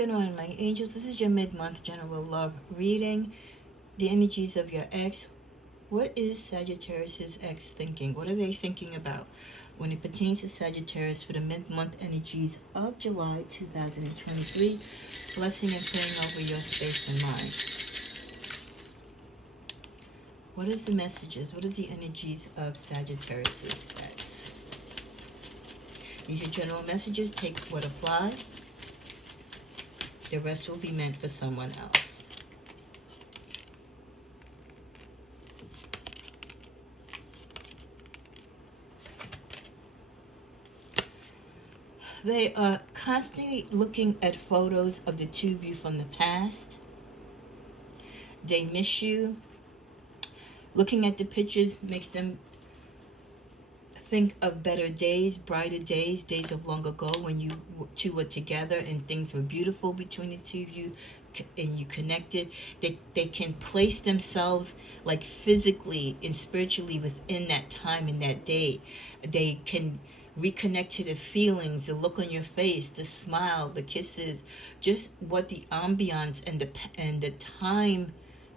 Good morning, my angels. This is your mid-month general love reading. The energies of your ex. What is Sagittarius' ex thinking? What are they thinking about when it pertains to Sagittarius for the mid-month energies of July 2023? Blessing and praying over your space and mind. What is the messages? What is the energies of Sagittarius' ex? These are general messages. Take what apply. The rest will be meant for someone else. They are constantly looking at photos of the two of you from the past. They miss you. Looking at the pictures makes them think of better days, brighter days, days of long ago when you two were together and things were beautiful between the two of you and you connected. They can place themselves like physically and spiritually within that time and that day. They can reconnect to the feelings, the look on your face, the smile, the kisses, just what the ambiance and the time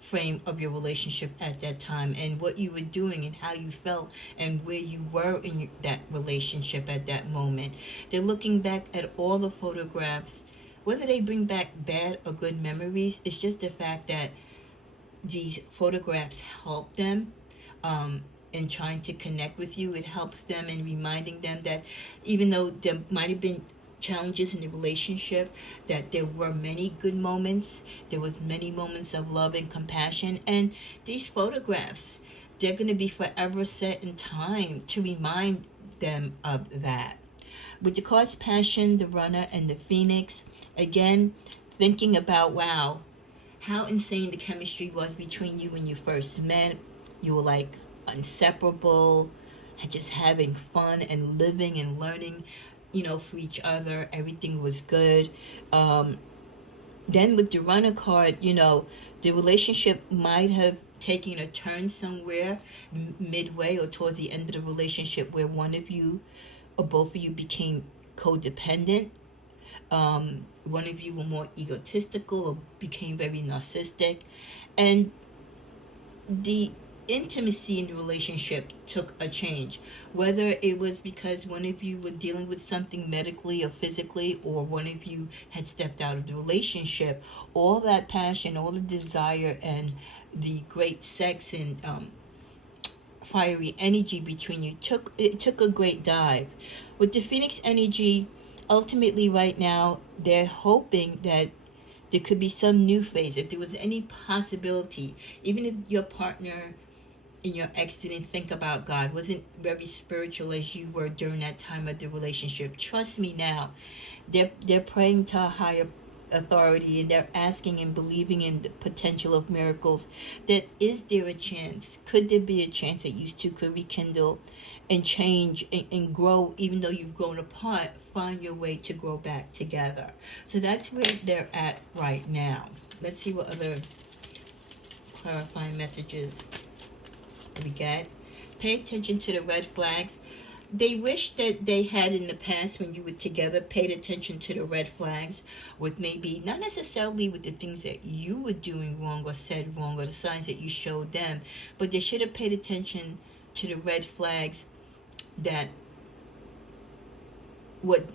frame of your relationship at that time and what you were doing and how you felt and where you were in that relationship at that moment. They're looking back at all the photographs. Whether they bring back bad or good memories, it's just the fact that these photographs help them in trying to connect with you. It helps them in reminding them that even though there might have been challenges in the relationship, that there were many good moments. There was many moments of love and compassion. And these photographs, they're going to be forever set in time to remind them of that. With the cards Passion, the Runner, and the Phoenix, again, thinking about, wow, how insane the chemistry was between you when you first met. You were like inseparable, just having fun and living and learning, for each other. Everything was good. Then with the Runner card, the relationship might have taken a turn somewhere midway or towards the end of the relationship where one of you or both of you became codependent. One of you were more egotistical or became very narcissistic. And the intimacy in the relationship took a change, whether it was because one of you were dealing with something medically or physically, or one of you had stepped out of the relationship. All that passion, all the desire, and the great sex and fiery energy between you took a great dive. With the Phoenix energy, ultimately right now they're hoping that there could be some new phase. If there was any possibility, even if your partner and your ex didn't think about God, wasn't very spiritual as you were during that time of the relationship, trust me now, they're praying to a higher authority and they're asking and believing in the potential of miracles. That is there a chance? Could there be a chance that you two could rekindle and change and grow, even though you've grown apart? Find your way to grow back together. So that's where they're at right now. Let's see what other clarifying messages we get. Pay attention to the red flags. They wish that they had in the past, when you were together, paid attention to the red flags with maybe not necessarily with the things that you were doing wrong or said wrong or the signs that you showed them, but they should have paid attention to the red flags, that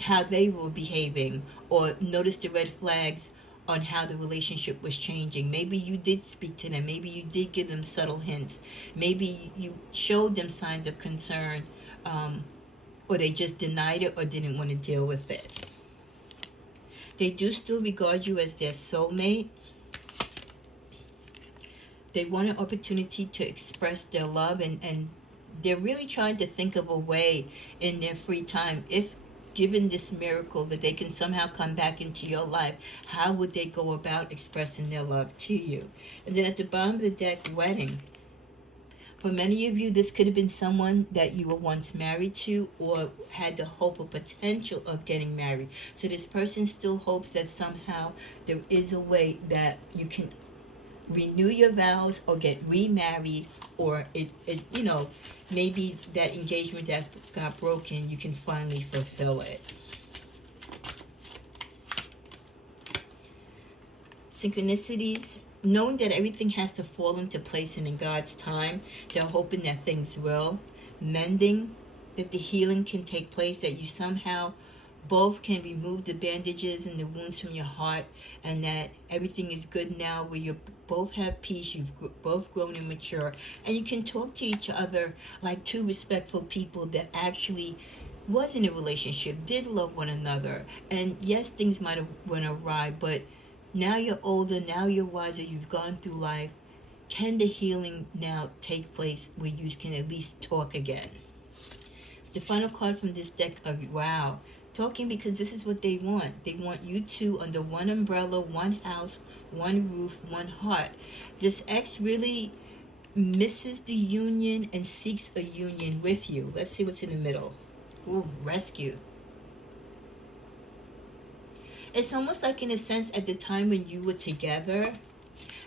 how they were behaving, or notice the red flags on how the relationship was changing. Maybe you did speak to them. Maybe you did give them subtle hints. Maybe you showed them signs of concern, or they just denied it or didn't want to deal with it. They do still regard you as their soulmate. They want an opportunity to express their love, and they're really trying to think of a way in their free time, if given this miracle that they can somehow come back into your life, how would they go about expressing their love to you? And then at the bottom of the deck, Wedding. For many of you, this could have been someone that you were once married to or had the hope or potential of getting married. So this person still hopes that somehow there is a way that you can renew your vows or get remarried, or maybe that engagement that got broken, you can finally fulfill it. Synchronicities, knowing that everything has to fall into place and in God's time. They're hoping that things will. Mending, that the healing can take place, that you somehow both can remove the bandages and the wounds from your heart, and that everything is good now, where you both have peace, you've both grown and mature, and you can talk to each other like two respectful people that actually was in a relationship, did love one another. And yes, things might have went awry, but now you're older, now you're wiser, you've gone through life. Can the healing now take place where you can at least talk again? The final card from this deck of wow, talking, because this is what they want. They want you two under one umbrella, one house, one roof, one heart. This ex really misses the union and seeks a union with you. Let's see what's in the middle. Ooh, rescue. It's almost like, in a sense, at the time when you were together,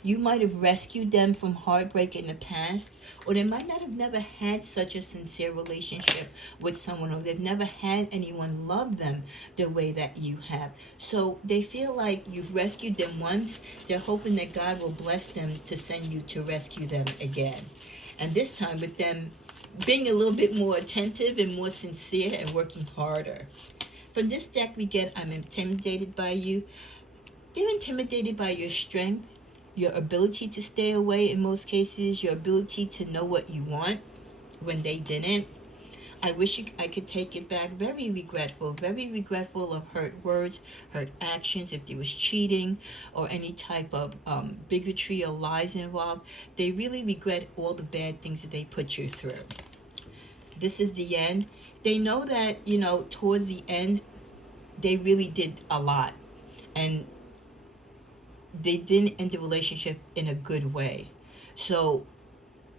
you might have rescued them from heartbreak in the past, or they might not have never had such a sincere relationship with someone, or they've never had anyone love them the way that you have. So they feel like you've rescued them once. They're hoping that God will bless them to send you to rescue them again. And this time with them being a little bit more attentive and more sincere and working harder. From this deck we get, I'm intimidated by you. They're intimidated by your strength, your ability to stay away in most cases, your ability to know what you want when they didn't. I wish I could take it back. Very regretful of hurt words, hurt actions, if there was cheating or any type of bigotry or lies involved. They really regret all the bad things that they put you through. This is the end. They know that, towards the end, they really did a lot. And they didn't end the relationship in a good way. So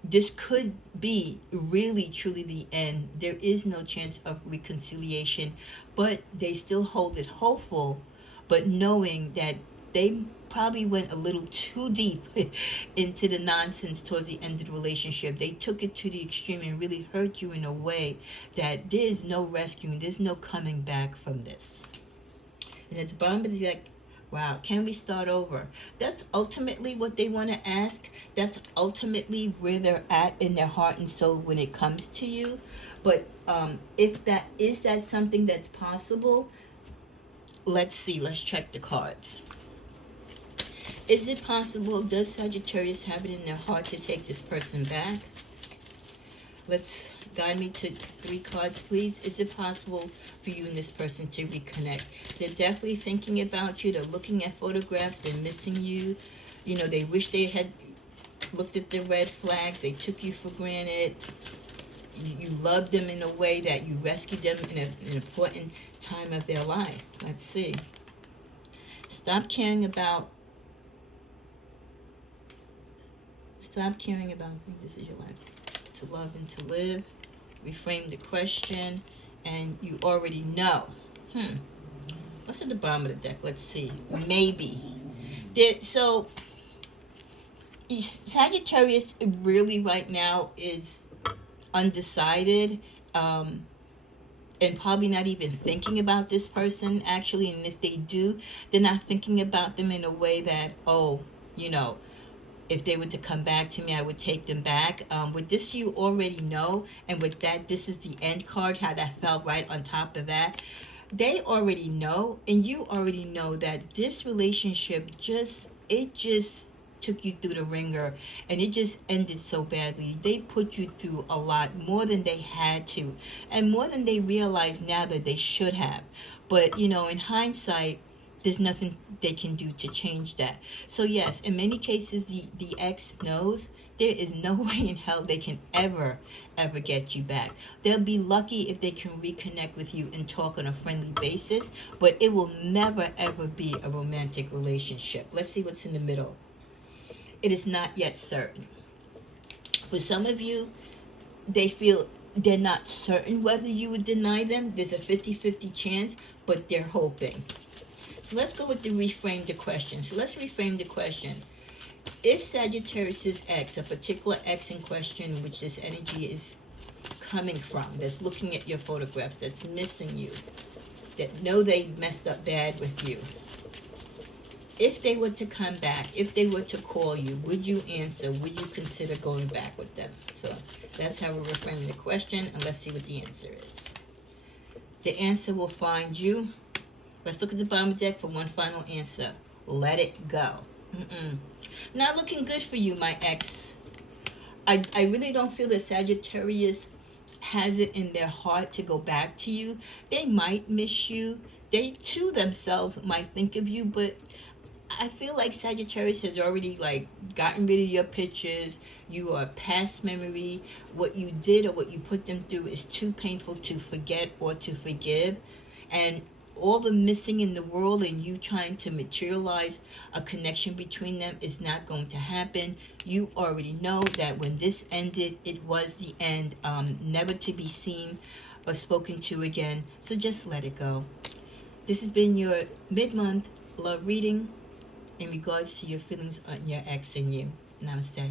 this could be really, truly the end. There is no chance of reconciliation, but they still hold it hopeful, but knowing that they probably went a little too deep into the nonsense towards the end of the relationship. They took it to the extreme and really hurt you in a way that there is no rescuing, there's no coming back from this. And it's bottom of the deck. Wow, can we start over? That's ultimately what they want to ask. That's ultimately where they're at in their heart and soul when it comes to you. But if that is that something that's possible, let's see. Let's check the cards. Is it possible? Does Sagittarius have it in their heart to take this person back? Let's guide me to 3 cards, please. Is it possible for you and this person to reconnect? They're definitely thinking about you. They're looking at photographs. They're missing you. They wish they had looked at the red flags. They took you for granted. You loved them in a way that you rescued them in an important time of their life. Let's see. Stop caring about, I think this is your life. To love and to live. Reframe the question, and you already know. What's at the bottom of the deck? Let's see. Maybe. So, Sagittarius really right now is undecided, and probably not even thinking about this person, actually. And if they do, they're not thinking about them in a way that, if they were to come back to me, I would take them back. With this, you already know. And with that, this is the end card, how that fell right on top of that. They already know, and you already know that this relationship just took you through the ringer, and it just ended so badly. They put you through a lot, more than they had to, and more than they realize now that they should have. But, in hindsight, there's nothing they can do to change that. So yes, in many cases, the ex knows there is no way in hell they can ever get you back. They'll be lucky if they can reconnect with you and talk on a friendly basis, but it will never, ever be a romantic relationship. Let's see what's in the middle. It is not yet certain. For some of you, they feel they're not certain whether you would deny them. There's a 50-50 chance, but they're hoping. So let's go with the reframe the question. So let's reframe the question. If Sagittarius' ex, a particular ex in question, which this energy is coming from, that's looking at your photographs, that's missing you, that know they messed up bad with you. if they were to come back, if they were to call you, would you answer? Would you consider going back with them? So that's how we're reframing the question, and let's see what the answer is. The answer will find you. Let's look at the bottom of the deck for one final answer. Let it go. Not looking good for you, my ex. I really don't feel that Sagittarius has it in their heart to go back to you. They might miss you. They too themselves might think of you, but I feel like Sagittarius has already like gotten rid of your pictures. You are past memory. What you did or what you put them through is too painful to forget or to forgive. And all the missing in the world and you trying to materialize a connection between them is not going to happen. You already know that when this ended, it was the end, never to be seen or spoken to again. So just let it go. This has been your mid-month love reading in regards to your feelings on your ex and you. Namaste.